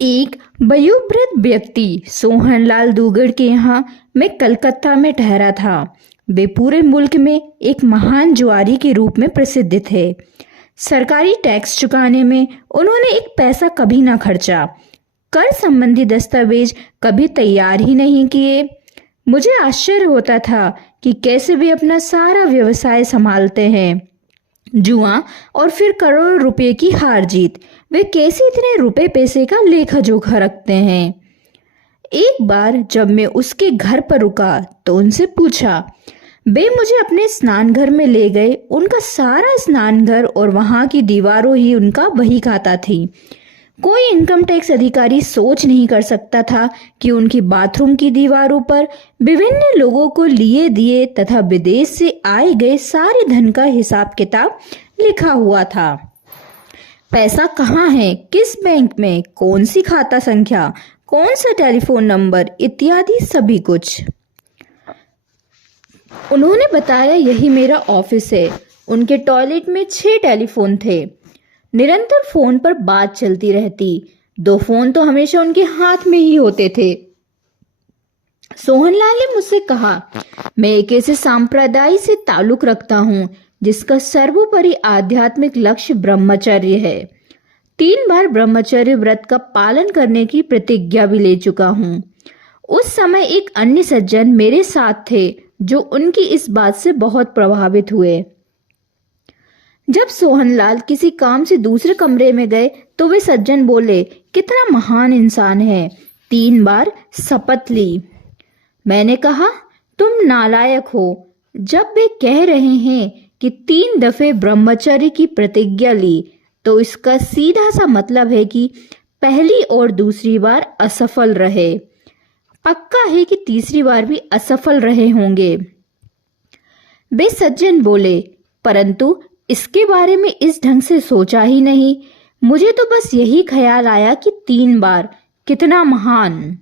एक वयोवृद्ध व्यक्ति सोहनलाल दुगड़ के यहाँ मैं कलकत्ता में ठहरा था। वे पूरे मुल्क में एक महान जुआरी के रूप में प्रसिद्ध थे। सरकारी टैक्स चुकाने में उन्होंने एक पैसा कभी ना खर्चा। कर संबंधी दस्तावेज कभी तैयार ही नहीं किए। मुझे आश्चर्य होता था कि कैसे वे अपना सारा व्यवसाय संभालते हैं। जुआ और फिर करोड़ों रुपए की हार जीत, वे कैसे इतने रुपए पैसे का लेखा जोखा रखते हैं। एक बार जब मैं उसके घर पर रुका तो उनसे पूछा। वे मुझे अपने स्नानघर में ले गए। उनका सारा स्नानघर और वहां की दीवारों ही उनका वही खाता थी। कोई इनकम टैक्स अधिकारी सोच नहीं कर सकता था कि उनकी बाथरूम की दीवारों पर विभिन्न लोगों को लिए दिए तथा विदेश से आए गए सारे धन का हिसाब किताब लिखा हुआ था। पैसा कहाँ है, किस बैंक में, कौन सी खाता संख्या, कौन सा टेलीफोन नंबर इत्यादि सभी कुछ। उन्होंने बताया यही मेरा ऑफिस है। उनके टॉयलेट में 6 टेलीफोन थे। निरंतर फोन पर बात चलती रहती। 2 फोन तो हमेशा उनके हाथ में ही होते थे। सोहनलाल ने मुझसे कहा, मैं एक ऐसे संप्रदाय से ताल्लुक रखता हूँ जिसका सर्वोपरि आध्यात्मिक लक्ष्य ब्रह्मचर्य है। 3 बार ब्रह्मचर्य व्रत का पालन करने की प्रतिज्ञा भी ले चुका हूँ। उस समय एक अन्य सज्जन मेरे साथ थे जो उनकी इस बात से बहुत प्रभावित हुए। जब सोहनलाल किसी काम से दूसरे कमरे में गए तो वे सज्जन बोले, कितना महान इंसान है, 3 बार शपथ ली। मैंने कहा, तुम नालायक हो। जब वे कह रहे हैं कि 3 दफे ब्रह्मचर्य की प्रतिज्ञा ली तो इसका सीधा सा मतलब है कि पहली और दूसरी बार असफल रहे। पक्का है कि तीसरी बार भी असफल रहे होंगे। वे सज्जन बोले, परंतु इसके बारे में इस ढंग से सोचा ही नहीं। मुझे तो बस यही ख्याल आया कि 3 बार, कितना महान।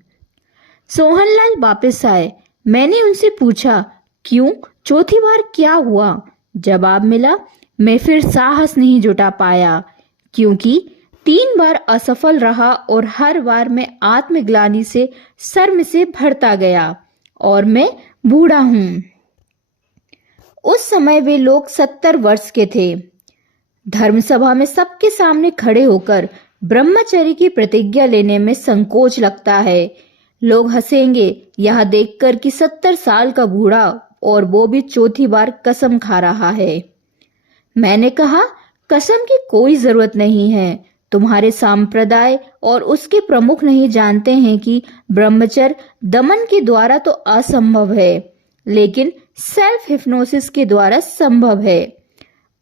सोहनलाल वापस आए। मैंने उनसे पूछा, क्यों, चौथी बार क्या हुआ? जवाब मिला, मैं फिर साहस नहीं जुटा पाया, क्योंकि 3 बार असफल रहा और हर बार मैं आत्मग्लानि से शर्म से भरता गया और मैं बूढ़ा हूं। उस समय वे लोग 70 वर्ष के थे। धर्मसभा में सबके सामने खड़े होकर ब्रह्मचर्य की प्रतिज्ञा लेने में संकोच लगता है। लोग हंसेंगे यह देखकर कि 70 साल का बूढ़ा और वो भी चौथी बार कसम खा रहा है। मैंने कहा, कसम की कोई जरूरत नहीं है। तुम्हारे संप्रदाय और उसके प्रमुख नहीं जानते हैं कि ब्रह्मचर्य दमन के द्वारा तो असंभव है, लेकिन सेल्फ हिप्नोसिस के द्वारा संभव है।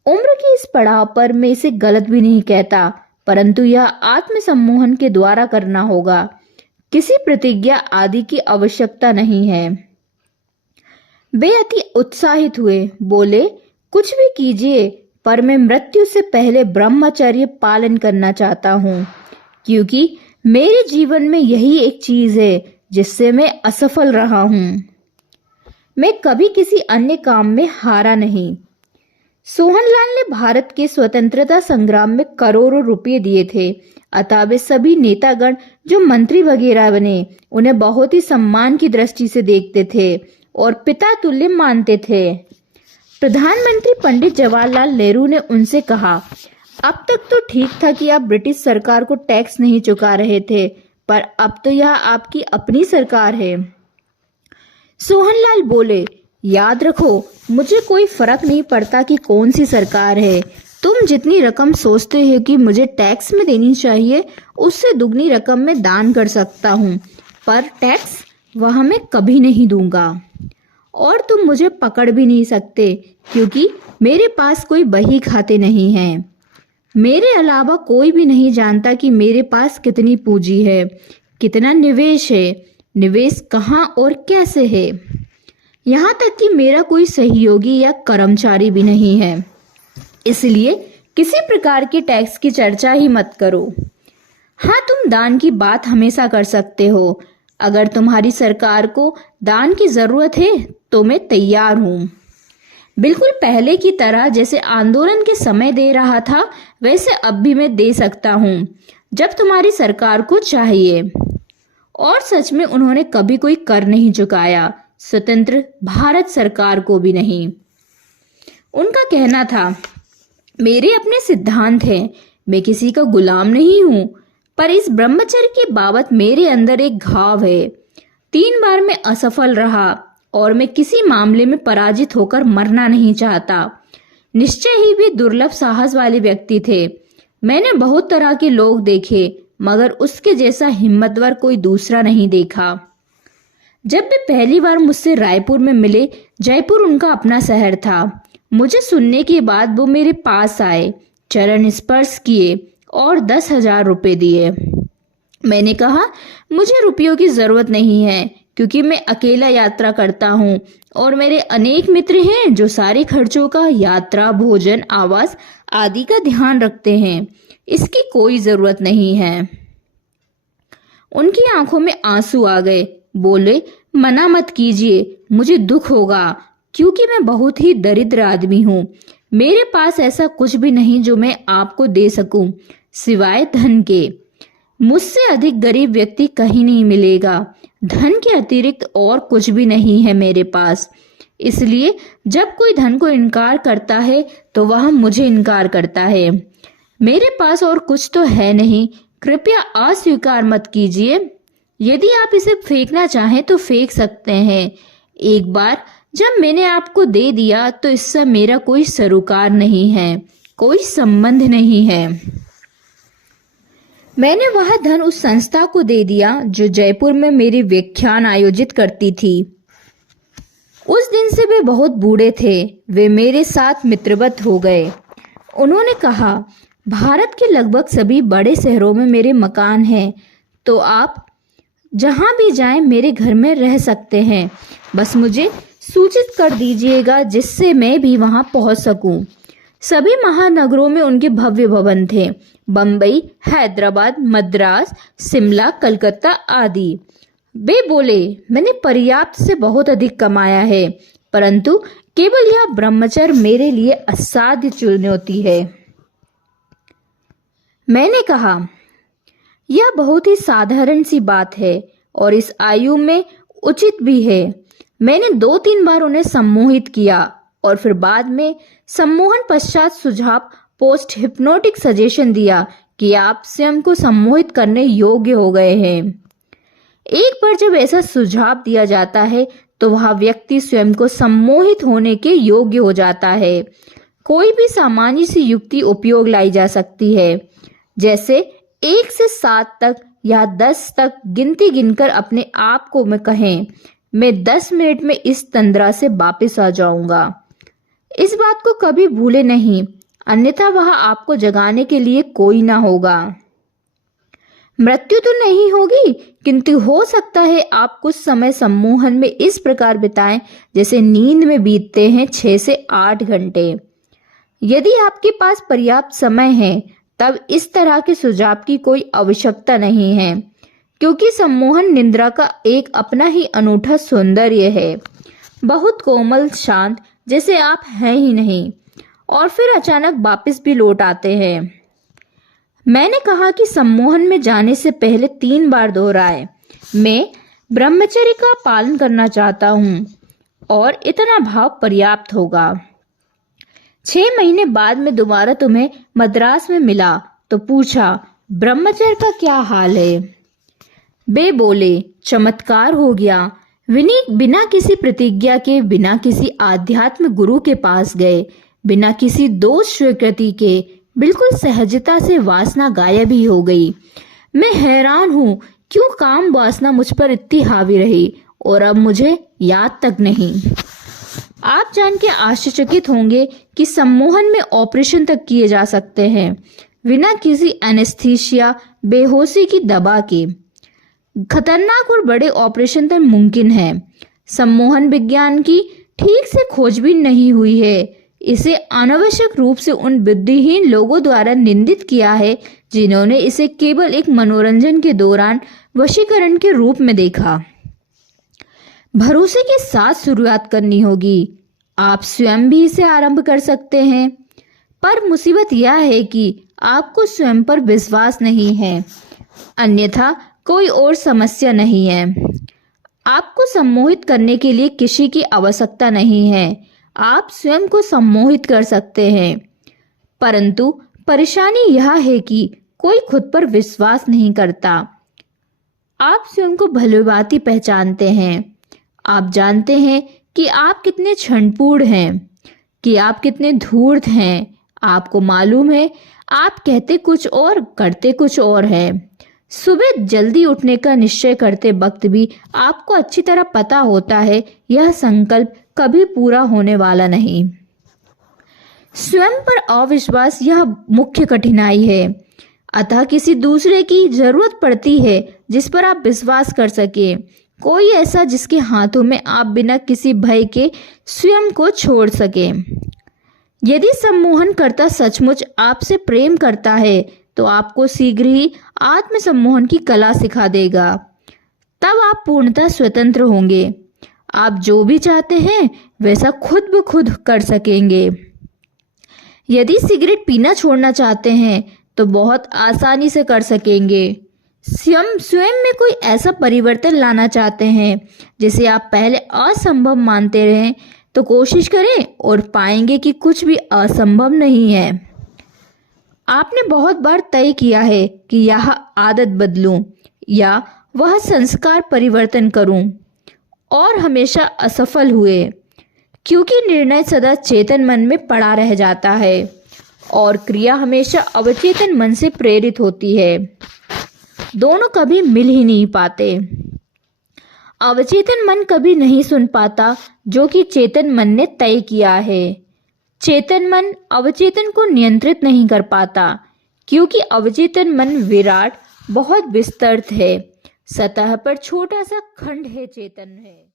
उम्र की इस पड़ाव पर मैं इसे गलत भी नहीं कहता, परंतु यह आत्म सम्मोहन के द्वारा करना होगा। किसी प्रतिज्ञा आदि की आवश्यकता नहीं है। वे अति उत्साहित हुए, बोले, कुछ भी कीजिए, पर मैं मृत्यु से पहले ब्रह्मचर्य पालन करना चाहता हूँ, क्योंकि मेरे जीवन में यही एक चीज है जिससे मैं असफल रहा हूँ। मैं कभी किसी अन्य काम में हारा नहीं। सोहनलाल ने भारत के स्वतंत्रता संग्राम में करोड़ों रुपए दिए थे, अतः वे सभी नेतागण जो मंत्री वगैरह बने उन्हें बहुत ही सम्मान की दृष्टि से देखते थे और पिता तुल्य मानते थे। प्रधानमंत्री पंडित जवाहरलाल नेहरू ने उनसे कहा, अब तक तो ठीक था कि आप ब्रिटिश सरकार को टैक्स नहीं चुका रहे थे, पर अब तो यह आपकी अपनी सरकार है। सोहनलाल बोले, याद रखो, मुझे कोई फर्क नहीं पड़ता कि कौन सी सरकार है। तुम जितनी रकम सोचते हो कि मुझे टैक्स में देनी चाहिए, उससे दुगनी रकम में दान कर सकता हूँ, पर टैक्स वह मैं कभी नहीं दूंगा। और तुम मुझे पकड़ भी नहीं सकते, क्योंकि मेरे पास कोई बही खाते नहीं हैं। मेरे अलावा कोई भी नहीं जानता कि मेरे पास कितनी पूंजी है, कितना निवेश है, निवेश कहाँ और कैसे है। यहाँ तक कि मेरा कोई सहयोगी या कर्मचारी भी नहीं है। इसलिए किसी प्रकार के टैक्स की चर्चा ही मत करो। हाँ, तुम दान की बात हमेशा कर सकते हो। अगर तुम्हारी सरकार को दान की जरूरत है तो मैं तैयार हूँ। बिल्कुल पहले की तरह जैसे आंदोलन के समय दे रहा था, वैसे अब भी मैं दे सकता हूँ। जब तुम्हारी सरकार को चाहिए। और सच में उन्होंने कभी कोई कर नहीं चुकाया, स्वतंत्र भारत सरकार को भी नहीं। उनका कहना था, मेरे अपने सिद्धांत हैं, मैं किसी का गुलाम नहीं हूं, पर इस ब्रह्मचर्य के बाबत मेरे अंदर एक घाव है। 3 बार मैं असफल रहा और मैं किसी मामले में पराजित होकर मरना नहीं चाहता। निश्चय ही वे दुर्लभ साहस वाले व्यक्ति थे। मैंने बहुत तरह के लोग देखे, मगर उसके जैसा हिम्मतवर कोई दूसरा नहीं देखा। जब वे पहली बार मुझसे रायपुर में मिले, जयपुर उनका अपना शहर था। मुझे सुनने के बाद वो मेरे पास आए, चरण स्पर्श किए और 10,000 रुपये दिए। मैंने कहा, मुझे रुपयों की जरूरत नहीं है, क्योंकि मैं अकेला यात्रा करता हूँ और मेरे अनेक मित्र हैं जो सारे खर्चों का, यात्रा, भोजन, आवास आदि का ध्यान रखते हैं। इसकी कोई जरूरत नहीं है। उनकी आंखों में आंसू आ गए। बोले, मना मत कीजिए, मुझे दुख होगा, क्योंकि मैं बहुत ही दरिद्र आदमी हूँ। मेरे पास ऐसा कुछ भी नहीं जो मैं आपको दे सकूं, सिवाय धन के। मुझसे अधिक गरीब व्यक्ति कहीं नहीं मिलेगा। धन के अतिरिक्त और कुछ भी नहीं है मेरे पास। इसलिए जब कोई धन को इनकार करता है तो वह मुझे इनकार करता है। मेरे पास और कुछ तो है नहीं, कृपया अस्वीकार मत कीजिए। यदि आप इसे फेंकना चाहें तो फेंक सकते हैं। एक बार जब मैंने आपको दे दिया तो इससे मेरा कोई सरोकार नहीं है, कोई संबंध नहीं है। मैंने वह धन उस संस्था को दे दिया जो जयपुर में मेरे व्याख्यान आयोजित करती थी। उस दिन से वे बहुत बूढ़े थे। वे मेरे साथ मित्रवत हो गए। उन्होंने कहा, भारत के लगभग सभी बड़े शहरों में मेरे मकान हैं, तो आप जहां भी जाएं मेरे घर में रह सकते हैं। बस मुझे सूचित कर दीजिएगा, जिससे मैं भी वहां पहुंच सकूं। सभी महानगरों में उनके भव्य भवन थे, बम्बई, हैदराबाद, मद्रास, शिमला, कलकत्ता आदि। वे बोले, मैंने पर्याप्त से बहुत अधिक कमाया है, परंतु केवल यह ब्रह्मचर्य मेरे लिए असाध्य चुनौती है। मैंने कहा, यह बहुत ही साधारण सी बात है और इस आयु में उचित भी है। मैंने 2-3 बार उन्हें सम्मोहित किया और फिर बाद में सम्मोहन पश्चात सुझाव पोस्ट हिप्नोटिक सजेशन दिया कि आप स्वयं को सम्मोहित करने योग्य हो गए हैं। एक बार जब ऐसा सुझाव दिया जाता है तो वह व्यक्ति स्वयं को सम्मोहित होने के योग्य हो जाता है। कोई भी सामान्य सी युक्ति उपयोग लाई जा सकती है, जैसे 1 से 7 तक या 10 तक गिनती गिनकर अपने आप को में कहें, मैं 10 मिनट में इस तंद्रा से वापस आ जाऊंगा। इस बात को कभी भूले नहीं, अन्यथा वह आपको जगाने के लिए कोई ना होगा। मृत्यु तो नहीं होगी, किंतु हो सकता है आप कुछ समय सम्मोहन में इस प्रकार बिताएं जैसे नींद में बीतते हैं 6 से 8 घंटे। यदि आपके पास पर्याप्त समय है तब इस तरह के सुझाव की कोई आवश्यकता नहीं है, क्योंकि सम्मोहन निद्रा का एक अपना ही अनूठा सौंदर्य है, बहुत कोमल, शांत, जैसे आप हैं ही नहीं, और फिर अचानक वापस भी लौट आते हैं। मैंने कहा कि सम्मोहन में जाने से पहले 3 बार दोहराए, मैं ब्रह्मचर्य का पालन करना चाहता हूँ और इतना भाव पर्याप्त होगा। 6 महीने बाद मैं दोबारा तुम्हें मद्रास में मिला तो पूछा, ब्रह्मचर्य का क्या हाल है? वे बोले, चमत्कार हो गया। बिना किसी प्रतिज्ञा के, बिना किसी आध्यात्म गुरु के पास गए, बिना किसी दोष स्वीकृति के, बिल्कुल सहजता से वासना गायब ही हो गई। मैं हैरान हूँ क्यों काम वासना मुझ पर इतनी हावी रही और अब मुझे याद तक नहीं। आप जान के आश्चर्यचकित होंगे कि सम्मोहन में ऑपरेशन तक किए जा सकते हैं बिना किसी एनेस्थीसिया, बेहोशी की दवा के। खतरनाक और बड़े ऑपरेशन तक मुमकिन है। सम्मोहन विज्ञान की ठीक से खोजबीन नहीं हुई है। इसे अनावश्यक रूप से उन बुद्धिहीन लोगों द्वारा निंदित किया है जिन्होंने इसे केवल एक मनोरंजन के दौरान वशीकरण के रूप में देखा। भरोसे के साथ शुरुआत करनी होगी। आप स्वयं भी इसे आरंभ कर सकते हैं, पर मुसीबत यह है कि आपको स्वयं पर विश्वास नहीं है, अन्यथा कोई और समस्या नहीं है। आपको सम्मोहित करने के लिए किसी की आवश्यकता नहीं है। आप स्वयं को सम्मोहित कर सकते हैं, परंतु परेशानी यह है कि कोई खुद पर विश्वास नहीं करता। आप स्वयं को भलीभांति पहचानते हैं। आप जानते हैं कि आप कितने क्षणपूर्ण हैं, कि आप कितने धूर्त हैं। आपको मालूम है आप कहते कुछ और करते कुछ और हैं। सुबह जल्दी उठने का निश्चय करते वक्त भी आपको अच्छी तरह पता होता है यह संकल्प कभी पूरा होने वाला नहीं। स्वयं पर अविश्वास यह मुख्य कठिनाई है। अतः किसी दूसरे की जरूरत पड़ती है जिस पर आप विश्वास कर सके, कोई ऐसा जिसके हाथों में आप बिना किसी भय के स्वयं को छोड़ सके। यदि सम्मोहनकर्ता सचमुच आपसे प्रेम करता है तो आपको शीघ्र ही आत्म सम्मोहन की कला सिखा देगा। तब आप पूर्णतः स्वतंत्र होंगे। आप जो भी चाहते हैं वैसा खुद ब खुद कर सकेंगे। यदि सिगरेट पीना छोड़ना चाहते हैं तो बहुत आसानी से कर सकेंगे। स्वयं में कोई ऐसा परिवर्तन लाना चाहते हैं जिसे आप पहले असंभव मानते रहें तो कोशिश करें और पाएंगे कि कुछ भी असंभव नहीं है। आपने बहुत बार तय किया है कि यह आदत बदलूं या वह संस्कार परिवर्तन करूं और हमेशा असफल हुए, क्योंकि निर्णय सदा चेतन मन में पड़ा रह जाता है और क्रिया हमेशा अवचेतन मन से प्रेरित होती है। दोनों कभी मिल ही नहीं पाते। अवचेतन मन कभी नहीं सुन पाता जो कि चेतन मन ने तय किया है। चेतन मन अवचेतन को नियंत्रित नहीं कर पाता, क्योंकि अवचेतन मन विराट बहुत विस्तृत है, सतह पर छोटा सा खंड है चेतन है।